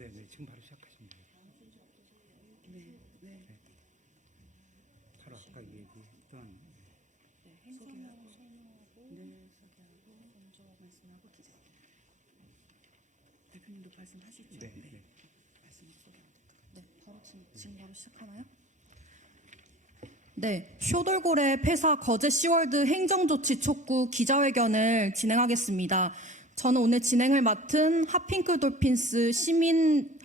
네, 지금 바로 시작하시면 돼요. 네. 바로 아까 얘기했던 행사하고 설명하고 소개하고 먼저 말씀하고 기자. 대표님도 말씀하시죠? 네. 말씀 소개하고. 네, 바로 지금 바로 시작하나요? 네, 쇼돌고래 폐사 거제 시월드 행정조치 촉구 기자회견을 진행하겠습니다. 저는 오늘 진행을 맡은 핫핑크 돌핀스 시민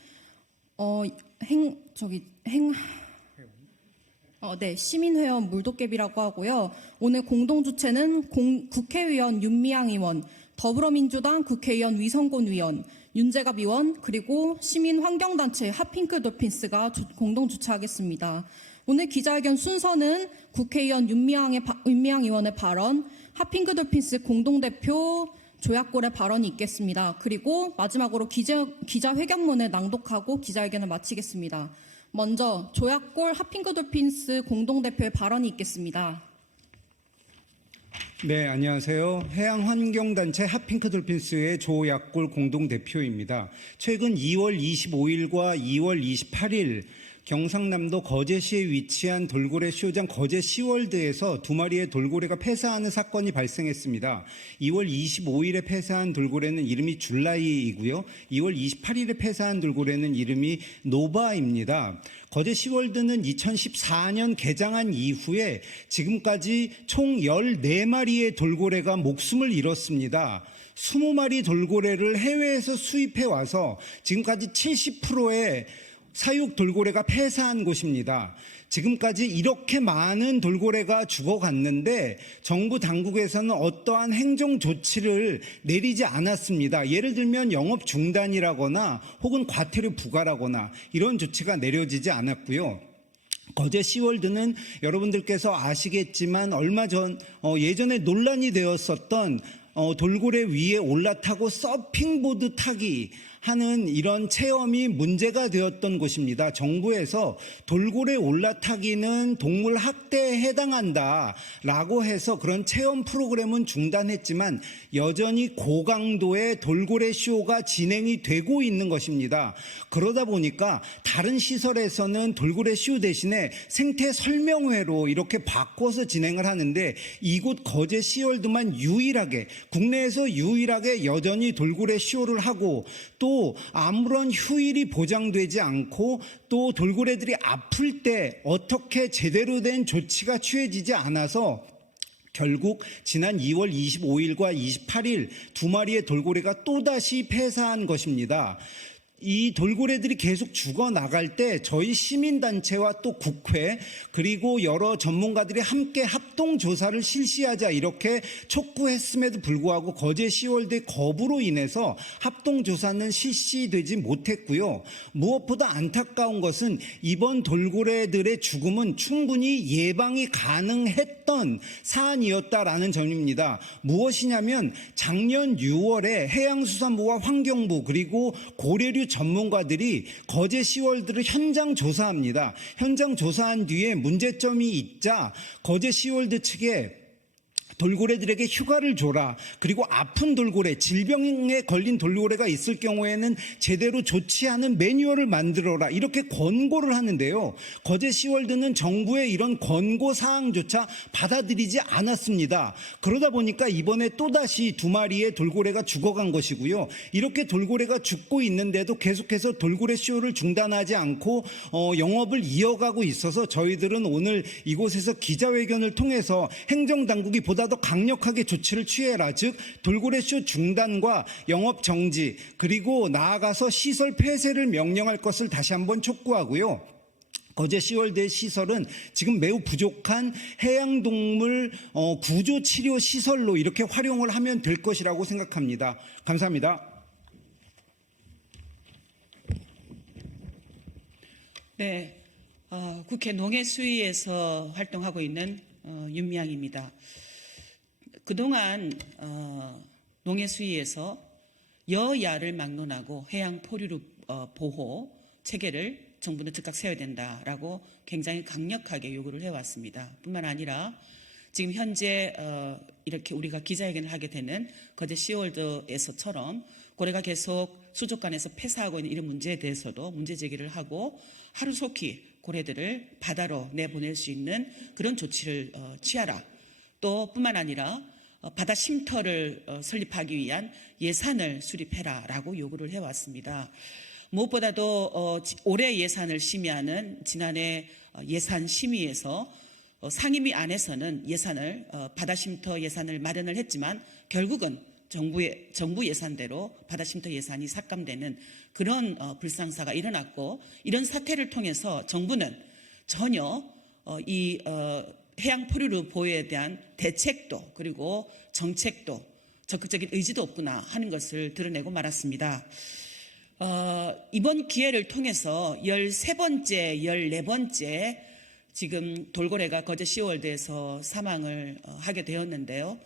시민회원 물도깨비라고 하고요. 오늘 공동주최는 국회의원 윤미향 의원, 더불어민주당 국회의원 위성곤 의원, 윤재갑 의원, 그리고 시민환경단체 핫핑크 돌핀스가 공동주최하겠습니다. 오늘 기자회견 순서는 국회의원 윤미향 의원의 발언, 핫핑크 돌핀스 공동대표 조약골의 발언이 있겠습니다. 그리고 마지막으로 기자회견문을 낭독하고 기자회견을 마치겠습니다. 먼저 조약골 핫핑크 돌핀스 공동대표의 발언이 있겠습니다. 네, 안녕하세요. 해양환경단체 핫핑크 돌핀스의 조약골 공동대표입니다. 최근 2월 25일과 2월 28일 경상남도 거제시에 위치한 돌고래 쇼장 거제 시월드에서 2마리의 돌고래가 폐사하는 사건이 발생했습니다. 2월 25일에 폐사한 돌고래는 이름이 줄라이이고요. 2월 28일에 폐사한 돌고래는 이름이 노바입니다. 거제 시월드는 2014년 개장한 이후에 지금까지 총 14마리의 돌고래가 목숨을 잃었습니다. 20마리 돌고래를 해외에서 수입해 와서 지금까지 70%의 사육 돌고래가 폐사한 곳입니다. 지금까지 이렇게 많은 돌고래가 죽어갔는데 정부 당국에서는 어떠한 행정 조치를 내리지 않았습니다. 예를 들면 영업 중단이라거나 혹은 과태료 부과라거나 이런 조치가 내려지지 않았고요. 거제 시월드는 여러분들께서 아시겠지만 얼마 전 예전에 논란이 되었었던 돌고래 위에 올라타고 서핑보드 타기 하는 이런 체험이 문제가 되었던 곳입니다. 정부에서 돌고래 올라타기는 동물 학대에 해당한다라고 해서 그런 체험 프로그램은 중단했지만 여전히 고강도의 돌고래 쇼가 진행이 되고 있는 것입니다. 그러다 보니까 다른 시설에서는 돌고래 쇼 대신에 생태 설명회로 이렇게 바꿔서 진행을 하는데 이곳 거제 시월드만 유일하게 국내에서 유일하게 여전히 돌고래 쇼를 하고 또 아무런 휴일이 보장되지 않고 또 돌고래들이 아플 때 어떻게 제대로 된 조치가 취해지지 않아서 결국 지난 2월 25일과 28일 2마리의 돌고래가 또다시 폐사한 것입니다. 이 돌고래들이 계속 죽어나갈 때 저희 시민단체와 또 국회 그리고 여러 전문가들이 함께 합동조사를 실시하자 이렇게 촉구했음에도 불구하고 거제 시월드의 거부로 인해서 합동조사는 실시되지 못했고요. 무엇보다 안타까운 것은 이번 돌고래들의 죽음은 충분히 예방이 가능했던 사안이었다라는 점입니다. 무엇이냐면 작년 6월에 해양수산부와 환경부 그리고 고래류 전문가들이 거제 시월드를 현장 조사합니다. 현장 조사한 뒤에 문제점이 있자 거제 시월드 측에 돌고래들에게 휴가를 줘라. 그리고 아픈 돌고래, 질병에 걸린 돌고래가 있을 경우에는 제대로 조치하는 매뉴얼을 만들어라. 이렇게 권고를 하는데요. 거제 시월드는 정부의 이런 권고 사항조차 받아들이지 않았습니다. 그러다 보니까 이번에 또다시 2마리의 돌고래가 죽어간 것이고요. 이렇게 돌고래가 죽고 있는데도 계속해서 돌고래 쇼를 중단하지 않고 영업을 이어가고 있어서 저희들은 오늘 이곳에서 기자회견을 통해서 행정당국이 보다 더 강력하게 조치를 취해라. 즉 돌고래쇼 중단과 영업 정지 그리고 나아가서 시설 폐쇄를 명령할 것을 다시 한번 촉구하고요. 거제 시월드의 시설은 지금 매우 부족한 해양동물 구조치료 시설로 이렇게 활용을 하면 될 것이라고 생각합니다. 감사합니다. 네, 국회 농해수위에서 활동하고 있는 윤미향입니다. 그동안 농해수위에서 여야를 막론하고 해양 포류류 보호 체계를 정부는 즉각 세워야 된다라고 굉장히 강력하게 요구를 해왔습니다. 뿐만 아니라 지금 현재 이렇게 우리가 기자회견을 하게 되는 거제 시월드에서처럼 고래가 계속 수족관에서 폐사하고 있는 이런 문제에 대해서도 문제 제기를 하고 하루속히 고래들을 바다로 내보낼 수 있는 그런 조치를 취하라. 또 뿐만 아니라 바다 쉼터를 설립하기 위한 예산을 수립해라라고 요구를 해왔습니다. 무엇보다도 올해 예산을 심의하는 지난해 예산 심의에서 상임위 안에서는 예산을 바다 쉼터 예산을 마련을 했지만 결국은 정부 예산대로 바다 쉼터 예산이 삭감되는 그런 불상사가 일어났고, 이런 사태를 통해서 정부는 전혀 이 해양 포류류 보호에 대한 대책도 그리고 정책도 적극적인 의지도 없구나 하는 것을 드러내고 말았습니다. 이번 기회를 통해서 13번째, 14번째 지금 돌고래가 거제 시월드에서 사망을 하게 되었는데요.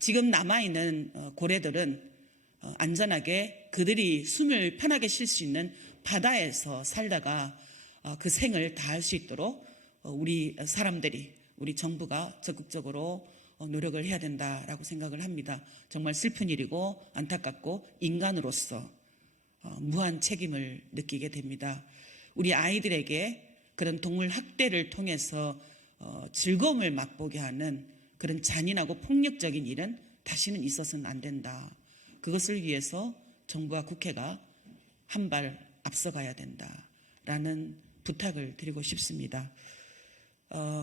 지금 남아있는 고래들은 안전하게 그들이 숨을 편하게 쉴 수 있는 바다에서 살다가 그 생을 다할 수 있도록 우리 사람들이, 우리 정부가 적극적으로 노력을 해야 된다라고 생각을 합니다. 정말 슬픈 일이고 안타깝고 인간으로서 무한 책임을 느끼게 됩니다. 우리 아이들에게 그런 동물 학대를 통해서 즐거움을 맛보게 하는 그런 잔인하고 폭력적인 일은 다시는 있어서는 안 된다. 그것을 위해서 정부와 국회가 한 발 앞서가야 된다라는 부탁을 드리고 싶습니다.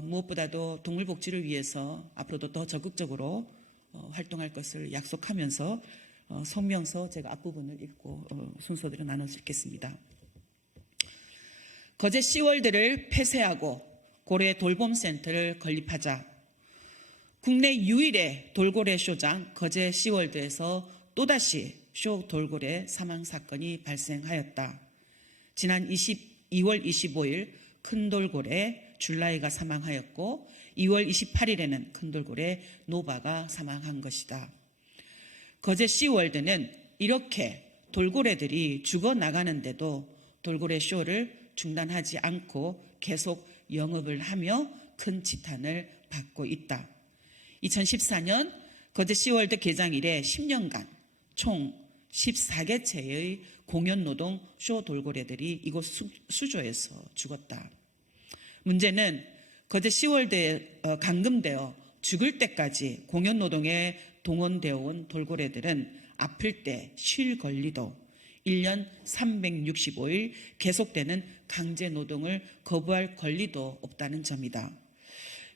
무엇보다도 동물 복지를 위해서 앞으로도 더 적극적으로 활동할 것을 약속하면서 성명서 제가 앞부분을 읽고 순서대로 나눠 읽겠습니다. 거제 시월드를 폐쇄하고 고래 돌봄센터를 건립하자. 국내 유일의 돌고래 쇼장 거제 시월드에서 또다시 쇼 돌고래 사망 사건이 발생하였다. 지난 2월 25일 큰 돌고래 줄라이가 사망하였고 2월 28일에는 큰 돌고래 노바가 사망한 것이다. 거제 시월드는 이렇게 돌고래들이 죽어나가는데도 돌고래 쇼를 중단하지 않고 계속 영업을 하며 큰 지탄을 받고 있다. 2014년 거제 시월드 개장 이래 10년간 총 14개체의 공연노동 쇼 돌고래들이 이곳 수조에서 죽었다. 문제는 거제 시월드에 감금되어 죽을 때까지 공연노동에 동원되어 온 돌고래들은 아플 때 쉴 권리도 1년 365일 계속되는 강제노동을 거부할 권리도 없다는 점이다.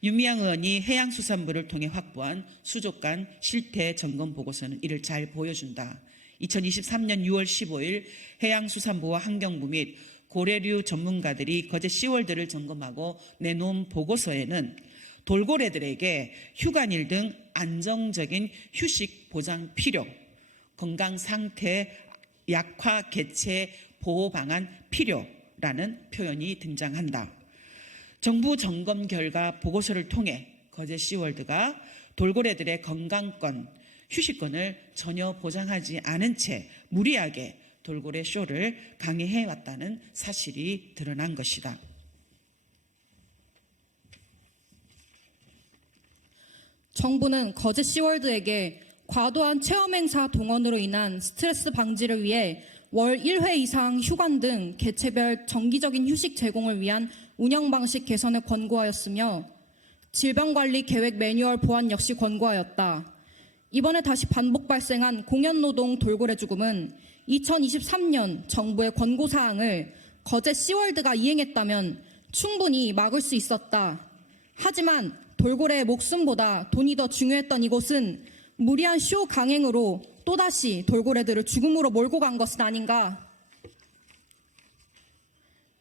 윤미향 의원이 해양수산부를 통해 확보한 수족관 실태 점검 보고서는 이를 잘 보여준다. 2023년 6월 15일 해양수산부와 환경부 및 고래류 전문가들이 거제 시월드를 점검하고 내놓은 보고서에는 돌고래들에게 휴관일 등 안정적인 휴식 보장 필요, 건강 상태 약화 개체 보호 방안 필요라는 표현이 등장한다. 정부 점검 결과 보고서를 통해 거제 시월드가 돌고래들의 건강권, 휴식권을 전혀 보장하지 않은 채 무리하게 돌고래 쇼를 강행해 왔다는 사실이 드러난 것이다. 정부는 거제 시월드에게 과도한 체험 행사 동원으로 인한 스트레스 방지를 위해 월 1회 이상 휴관 등 개체별 정기적인 휴식 제공을 위한 운영 방식 개선을 권고하였으며 질병관리 계획 매뉴얼 보완 역시 권고하였다. 이번에 다시 반복 발생한 공연노동 돌고래 죽음은 2023년 정부의 권고사항을 거제 시월드가 이행했다면 충분히 막을 수 있었다. 하지만 돌고래의 목숨보다 돈이 더 중요했던 이곳은 무리한 쇼 강행으로 또다시 돌고래들을 죽음으로 몰고 간 것은 아닌가.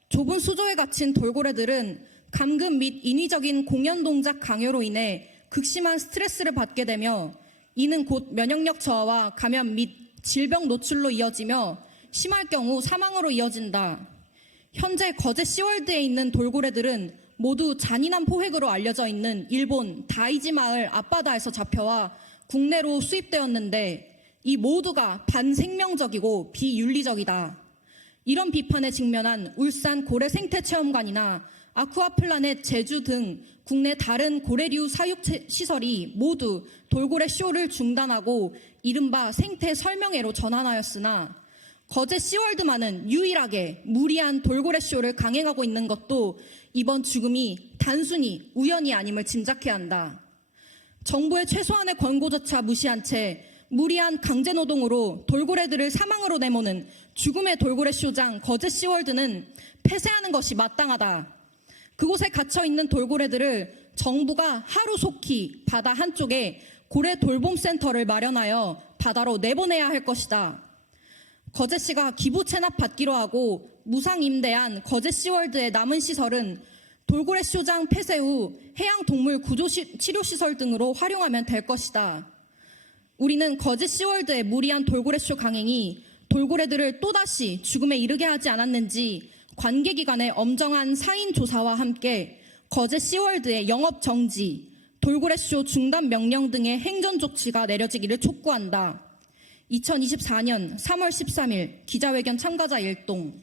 좁은 수조에 갇힌 돌고래들은 감금 및 인위적인 공연 동작 강요로 인해 극심한 스트레스를 받게 되며 이는 곧 면역력 저하와 감염 및 질병 노출로 이어지며 심할 경우 사망으로 이어진다. 현재 거제 시월드에 있는 돌고래들은 모두 잔인한 포획으로 알려져 있는 일본 다이지 마을 앞바다에서 잡혀와 국내로 수입되었는데 이 모두가 반생명적이고 비윤리적이다. 이런 비판에 직면한 울산 고래생태체험관이나 아쿠아플라넷 제주 등 국내 다른 고래류 사육시설이 모두 돌고래 쇼를 중단하고 이른바 생태 설명회로 전환하였으나 거제 시월드만은 유일하게 무리한 돌고래 쇼를 강행하고 있는 것도 이번 죽음이 단순히 우연이 아님을 짐작해야 한다. 정부의 최소한의 권고조차 무시한 채 무리한 강제노동으로 돌고래들을 사망으로 내모는 죽음의 돌고래 쇼장 거제 시월드는 폐쇄하는 것이 마땅하다. 그곳에 갇혀있는 돌고래들을 정부가 하루속히 바다 한쪽에 고래 돌봄센터를 마련하여 바다로 내보내야 할 것이다. 거제시가 기부 체납 받기로 하고 무상 임대한 거제 시월드의 남은 시설은 돌고래 쇼장 폐쇄 후 해양동물 구조 치료 시설 등으로 활용하면 될 것이다. 우리는 거제 시월드의 무리한 돌고래 쇼 강행이 돌고래들을 또다시 죽음에 이르게 하지 않았는지 관계기관의 엄정한 사인 조사와 함께 거제 시월드의 영업 정지, 돌고래 쇼 중단 명령 등의 행정 조치가 내려지기를 촉구한다. 2024년 3월 13일 기자회견 참가자 일동.